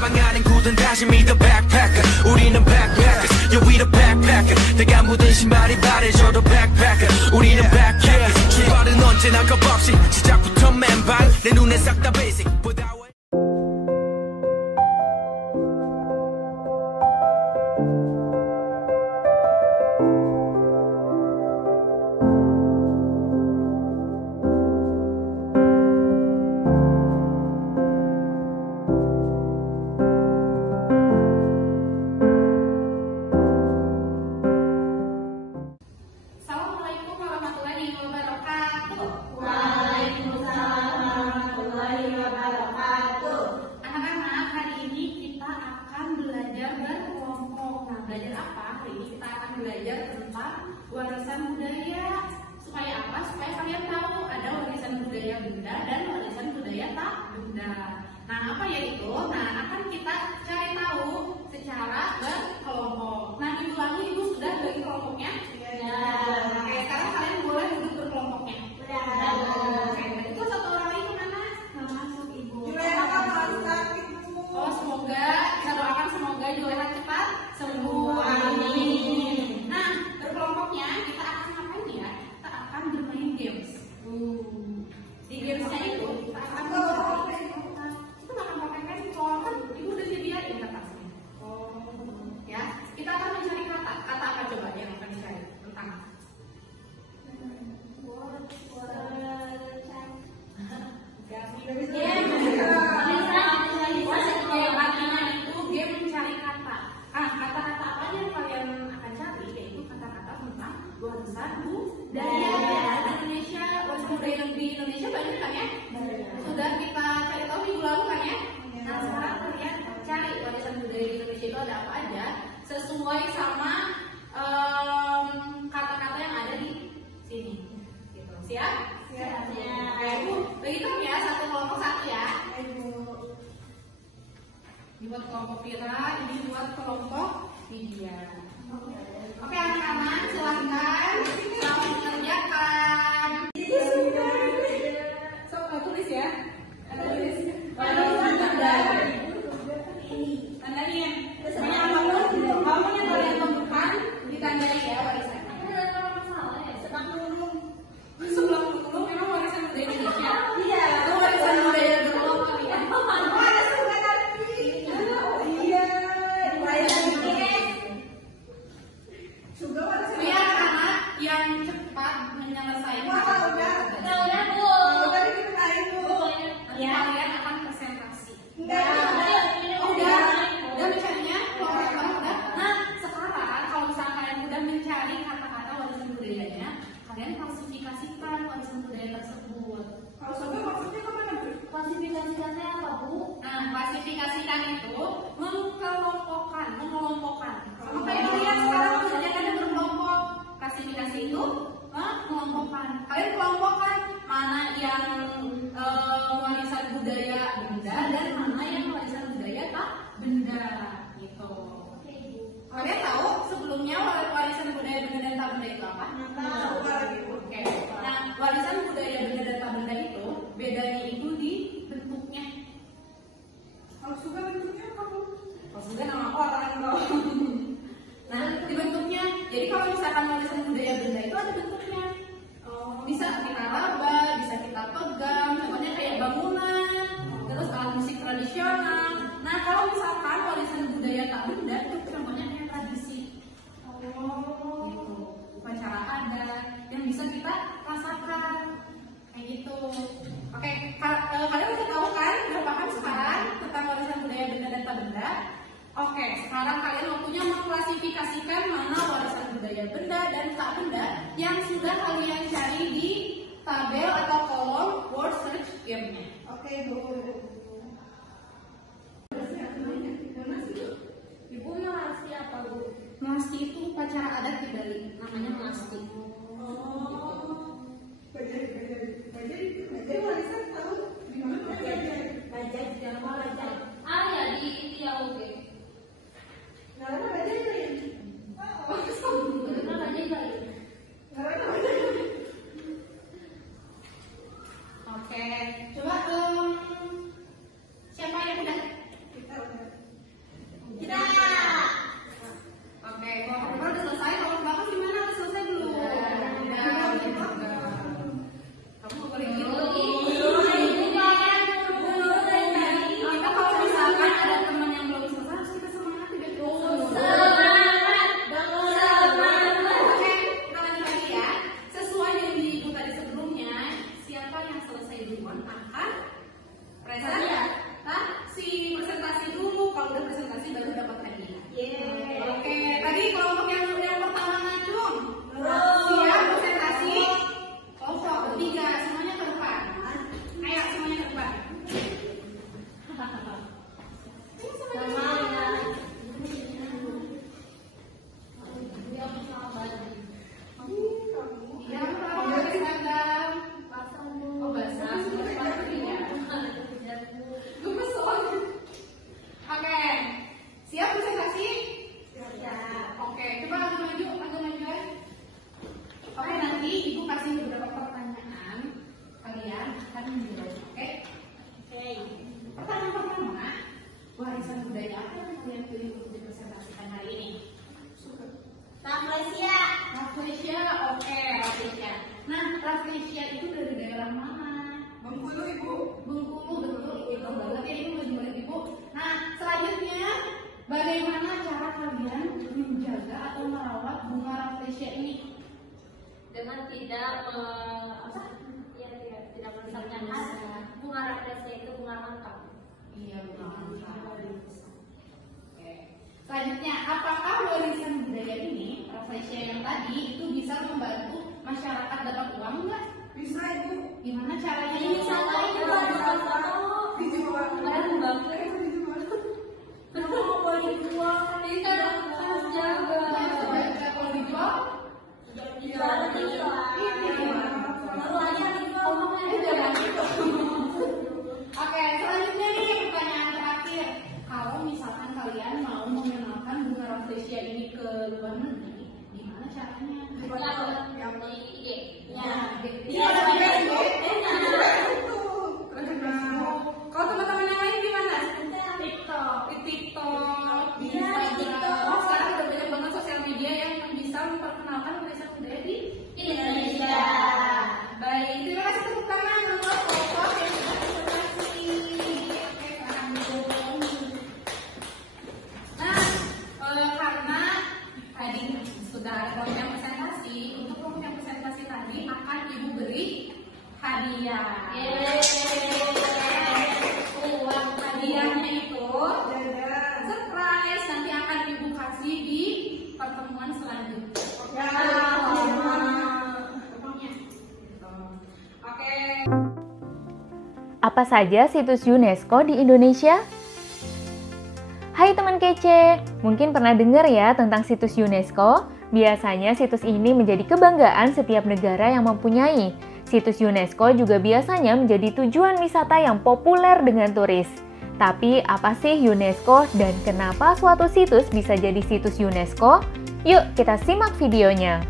가방 안엔 굳은 다짐이 the backpacker 우리는 backpackers yeah we the backpacker 내가 묻은 신발이 바래져도 backpacker 우리는 backpackers 출발은 언제나 겁없이 시작부터 맨발 내 눈에 싹 다 basic warisan budaya. Supaya apa? Supaya kalian tahu ada warisan budaya benda dan warisan budaya tak benda. Nah, apa ya itu? Nah, akan kita cari tahu secara berkelompok. Nah, ibu lalu ibu sudah bagi kelompoknya? Ya. Oke, sekarang kalian boleh duduk berkelompoknya. Ya. Oke, itu satu orang lagi mana? Masuk ibu. Juleha cepat ibu. Oh, semoga kita doakan semoga Juleha cepat sembuh. Amin. Nah, berkelompoknya kita akan ngapain ya? Kita akan bermain games. Di gamesnya itu kita akan itu akan pakai handphone kan ibu udah sediain kertasnya. Ya, kita akan mencari kata. Kata apa coba yang akan dicari? Tentang artinya itu game mencari kata. Kata-kata apa yang kalian akan cari? Yaitu kata-kata tentang warisan budaya Indonesia. Warisan budaya di Indonesia banyak kan ya? Sudah kita cari tahu minggu lalu kan ya? Nah, sekarang kalian cari warisan budaya di Indonesia itu ada apa aja sesuai sama kata-kata yang ada di sini. Gitu. Siap? Siap. Oke, Bu. Begitu ya, satu kelompok satu ya. Ini buat kelompok Vira, ini buat kelompok Lydia. Oke, anak-anak silahkan selamat mengerjakan. Sok tulis ya. Tulis. Tandanya. Semuanya apapun yang kalian temukan ditandai ya warisannya. Sebelah dulu memang warisan budaya Indonesia. Iya. Itu warisan budaya dulu kali ya. Biar anak yang cepat menyelesaikan. Udah Bu. Ya. Kalian akan presentasi. Udah misalnya udah. Nah, sekarang kalau misalnya kalian udah mencari kata-kata warisan budayanya, kalian klasifikasikan warisan budaya tersebut. Kalau sampai maksudnya kemana Bu? Klasifikasikannya apa Bu? Nah, klasifikasikan itu mengelompokkan. Sama kayak kalian sekarang kerjakannya berkelompok. Klasifikasi itu mengelompokkan. Kalian kelompokkan mana yang warisan budaya benda dan mana yang warisan budaya tak benda gitu. Kalian tahu sebelumnya warisan budaya benda dan tak benda itu apa? Tahu. Oke. Nah, warisan budaya benda dan tak benda itu bedanya itu di bentuknya. Kalau suka bentuknya apa Bu? Kalau suka nama orang dong. Nah, di bentuknya. Jadi kalau misalkan warisan budaya benda itu ada bentuknya. Bisa kita raba, bisa kita pegang, contohnya kayak bangunan, terus alat musik tradisional. Nah, kalau misalkan warisan budaya tak benda itu contohnya kayak tradisi. Gitu. Upacara adat yang bisa kita rasakan kayak gitu. Oke, kalian udah tahu kan? Udah paham sekarang tentang warisan budaya benda dan tak benda? Oke, sekarang kalian waktunya mengklasifikasikan mana warisan budaya benda dan tak benda yang sudah kalian cari di tabel atau kolom word search game-nya. Oke, Bu. Ibu melasti apa, Bu? Melasti itu upacara adat di Bali, namanya melasti. Bajai warisan tahu di mana Bajai di dalam Bajai. Ya di Tiaw. Karena Bajai itu ya. Karena Bajai itu. Oke, coba warisan budaya apa yang kalian pilih untuk dipresentasikan hari ini? Rafflesia. Rafflesia, oke, Rafflesia. Nah, Rafflesia itu dari daerah mana? Bengkulu, Ibu. Bengkulu, betul, itu banget ya, ini murid-murid Ibu. Nah, selanjutnya, bagaimana cara kalian menjaga atau merawat bunga Rafflesia ini? Dengan tidak tidak merusak bunga rafflesia itu bunga langka. Iya, betul. Oke. Selanjutnya, apakah warisan budaya ini, Rafflesia yang tadi, itu bisa membantu masyarakat dapat uang nggak? Bisa, Ibu. Gimana caranya? Ini wisata itu ada membantu. Kalau boleh dijual, kita harus jaga. Kalau dijual, Jual oke, selanjutnya nih pertanyaan terakhir. Kalau misalkan kalian mau mengenalkan bunga Rafflesia ini ke luar negeri, gimana caranya? Kalau teman-teman yang lain gimana? TikTok, di TikTok, di Iya, Instagram. TikTok. Sekarang udah banyak banget sosial media yang bisa memperkenalkan warisan budaya di Indonesia. Baik, terima kasih tepuk tangan untuk kelompok yang sudah presentasi. Oke, sekarang dulu. Nah, karena tadi sudah ada kelompok yang presentasi, untuk kelompok yang presentasi tadi akan Ibu beri hadiah. Uang hadiahnya itu surprise, nanti akan Ibu kasih di pertemuan selanjutnya. Oke. Apa saja situs UNESCO di Indonesia? Hai teman kece, mungkin pernah dengar ya tentang situs UNESCO? Biasanya situs ini menjadi kebanggaan setiap negara yang mempunyai. Situs UNESCO juga biasanya menjadi tujuan wisata yang populer dengan turis. Tapi apa sih UNESCO dan kenapa suatu situs bisa jadi situs UNESCO? Yuk kita simak videonya.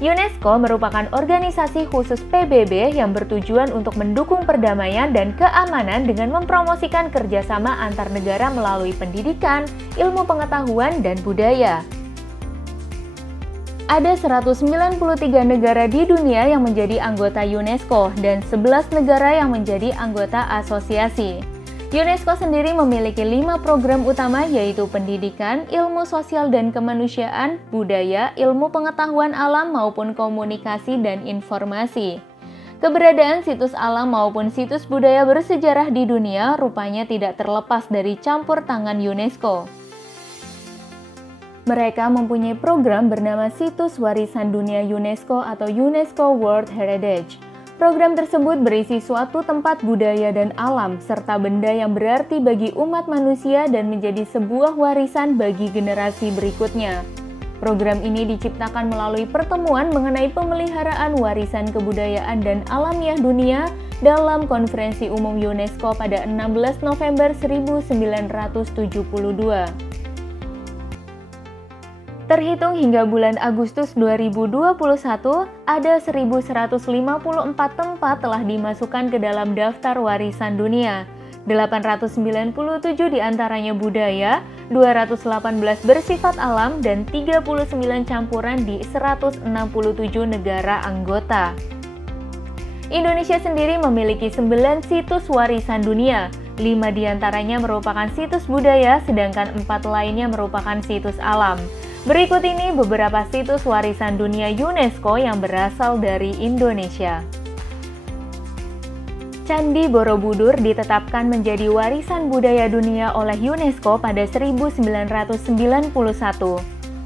UNESCO merupakan organisasi khusus PBB yang bertujuan untuk mendukung perdamaian dan keamanan dengan mempromosikan kerjasama antar negara melalui pendidikan, ilmu pengetahuan, dan budaya. Ada 193 negara di dunia yang menjadi anggota UNESCO dan 11 negara yang menjadi anggota asosiasi. UNESCO sendiri memiliki 5 program utama yaitu pendidikan, ilmu sosial dan kemanusiaan, budaya, ilmu pengetahuan alam maupun komunikasi dan informasi. Keberadaan situs alam maupun situs budaya bersejarah di dunia rupanya tidak terlepas dari campur tangan UNESCO. Mereka mempunyai program bernama Situs Warisan Dunia UNESCO atau UNESCO World Heritage. Program tersebut berisi suatu tempat budaya dan alam, serta benda yang berarti bagi umat manusia dan menjadi sebuah warisan bagi generasi berikutnya. Program ini diciptakan melalui pertemuan mengenai pemeliharaan warisan kebudayaan dan alamiah dunia dalam Konferensi Umum UNESCO pada 16 November 1972. Terhitung hingga bulan Agustus 2021, ada 1.154 tempat telah dimasukkan ke dalam daftar warisan dunia. 897 diantaranya budaya, 218 bersifat alam, dan 39 campuran di 167 negara anggota. Indonesia sendiri memiliki 9 situs warisan dunia. 5 diantaranya merupakan situs budaya, sedangkan 4 lainnya merupakan situs alam. Berikut ini beberapa situs warisan dunia UNESCO yang berasal dari Indonesia. Candi Borobudur ditetapkan menjadi warisan budaya dunia oleh UNESCO pada 1991.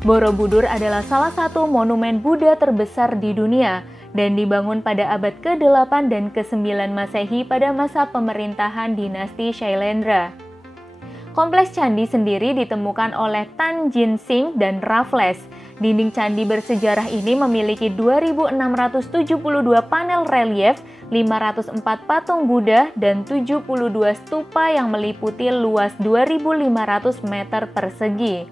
Borobudur adalah salah satu monumen Buddha terbesar di dunia dan dibangun pada abad ke-8 dan ke-9 Masehi pada masa pemerintahan dinasti Shailendra. Kompleks candi sendiri ditemukan oleh Tan Jin Sing dan Raffles. Dinding candi bersejarah ini memiliki 2.672 panel relief, 504 patung Buddha, dan 72 stupa yang meliputi luas 2.500 meter persegi.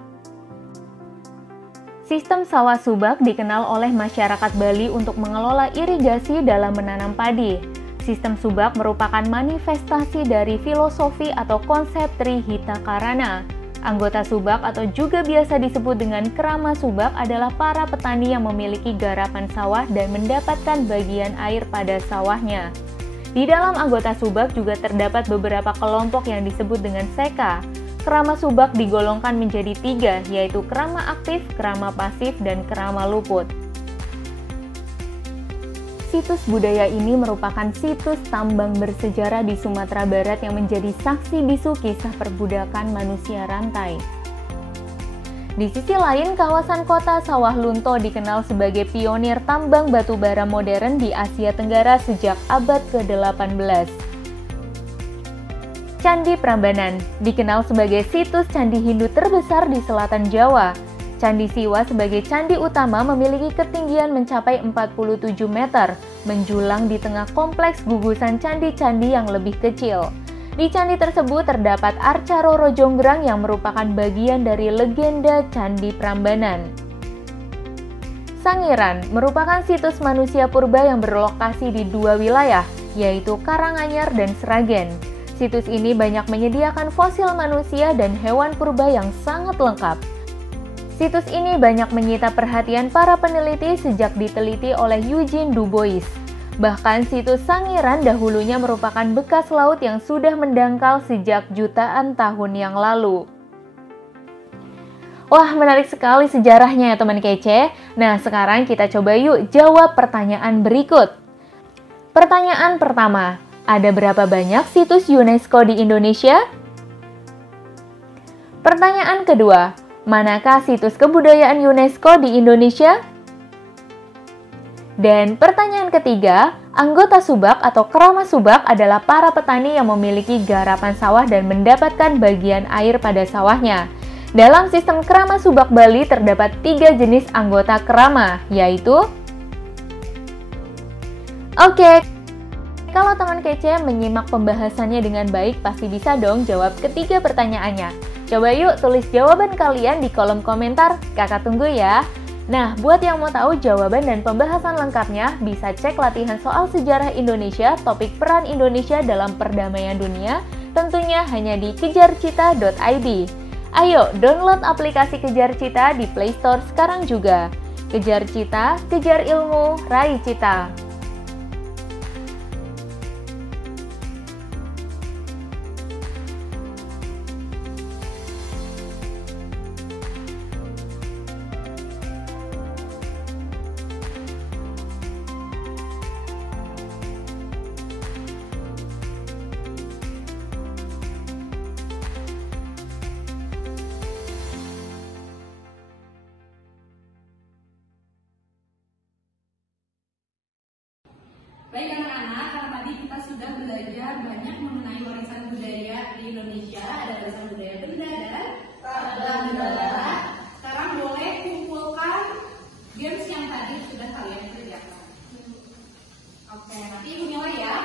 Sistem sawah subak dikenal oleh masyarakat Bali untuk mengelola irigasi dalam menanam padi. Sistem subak merupakan manifestasi dari filosofi atau konsep Trihitakarana. Anggota subak atau juga biasa disebut dengan krama subak adalah para petani yang memiliki garapan sawah dan mendapatkan bagian air pada sawahnya. Di dalam anggota subak juga terdapat beberapa kelompok yang disebut dengan seka. Krama subak digolongkan menjadi 3, yaitu krama aktif, krama pasif, dan krama luput. Situs budaya ini merupakan situs tambang bersejarah di Sumatera Barat yang menjadi saksi bisu kisah perbudakan manusia rantai. Di sisi lain, kawasan kota Sawah Lunto dikenal sebagai pionir tambang batu bara modern di Asia Tenggara sejak abad ke-18. Candi Prambanan dikenal sebagai situs candi Hindu terbesar di selatan Jawa. Candi Siwa sebagai candi utama memiliki ketinggian mencapai 47 meter, menjulang di tengah kompleks gugusan candi-candi yang lebih kecil. Di candi tersebut terdapat arca Roro Jonggrang yang merupakan bagian dari legenda Candi Prambanan. Sangiran merupakan situs manusia purba yang berlokasi di 2 wilayah, yaitu Karanganyar dan Sragen. Situs ini banyak menyediakan fosil manusia dan hewan purba yang sangat lengkap. Situs ini banyak menyita perhatian para peneliti sejak diteliti oleh Eugene Du Bois. Bahkan situs Sangiran dahulunya merupakan bekas laut yang sudah mendangkal sejak jutaan tahun yang lalu. Wah, menarik sekali sejarahnya ya teman kece. Nah, sekarang kita coba yuk jawab pertanyaan berikut. Pertanyaan pertama, ada berapa banyak situs UNESCO di Indonesia? Pertanyaan kedua, manakah situs kebudayaan UNESCO di Indonesia? Dan pertanyaan ketiga, anggota subak atau krama subak adalah para petani yang memiliki garapan sawah dan mendapatkan bagian air pada sawahnya. Dalam sistem krama subak Bali terdapat 3 jenis anggota krama, yaitu Oke, kalau teman kece menyimak pembahasannya dengan baik, pasti bisa dong jawab ketiga pertanyaannya. Coba yuk tulis jawaban kalian di kolom komentar, kakak tunggu ya. Nah, buat yang mau tahu jawaban dan pembahasan lengkapnya, bisa cek latihan soal sejarah Indonesia, topik peran Indonesia dalam perdamaian dunia, tentunya hanya di kejarcita.id. Ayo, download aplikasi Kejar Cita di Play Store sekarang juga. Kejar Cita, kejar ilmu, raih cita. Baik anak-anak, karena tadi kita sudah belajar banyak mengenai warisan budaya di Indonesia. Ada warisan budaya benda dan negara. Sekarang boleh kumpulkan games yang tadi sudah kalian kerjakan. Oke, nanti Ibu mulai ya.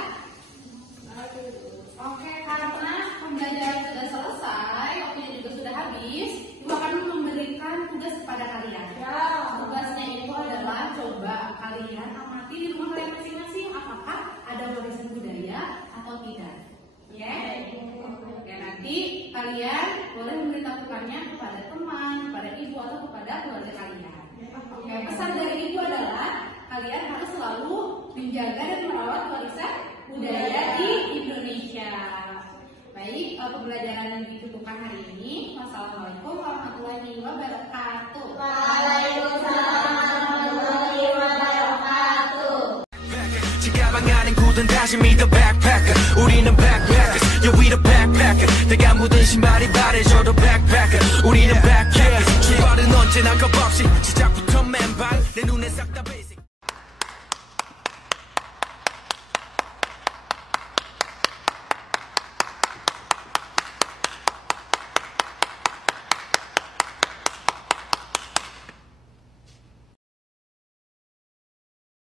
Oke, karena pembelajaran sudah selesai, waktunya juga sudah habis, Ibu akan memberikan tugas kepada kalian. Tugasnya itu adalah coba kalian amati di rumah kalian masing-masing apakah ada warisan budaya atau tidak. Ya, nanti kalian boleh memberitahukannya kepada teman, kepada ibu atau kepada keluarga kalian. Oke, pesan dari ibu adalah kalian harus selalu menjaga dan merawat warisan budaya di Indonesia. Baik, pembelajaran yang ditutupan hari ini. Wassalamualaikum warahmatullahi wabarakatuh. Waalaikumsalam warahmatullahi wabarakatuh. 지가방 안엔 굳은 다짐이 the backpacker 우리는 backpackers yeah we the backpacker 내가 묻은 신발이 바래져도 backpacker 우리는 backpackers 출발은 언제나 겁없이 시작부터 맨발 내 눈에 싹 다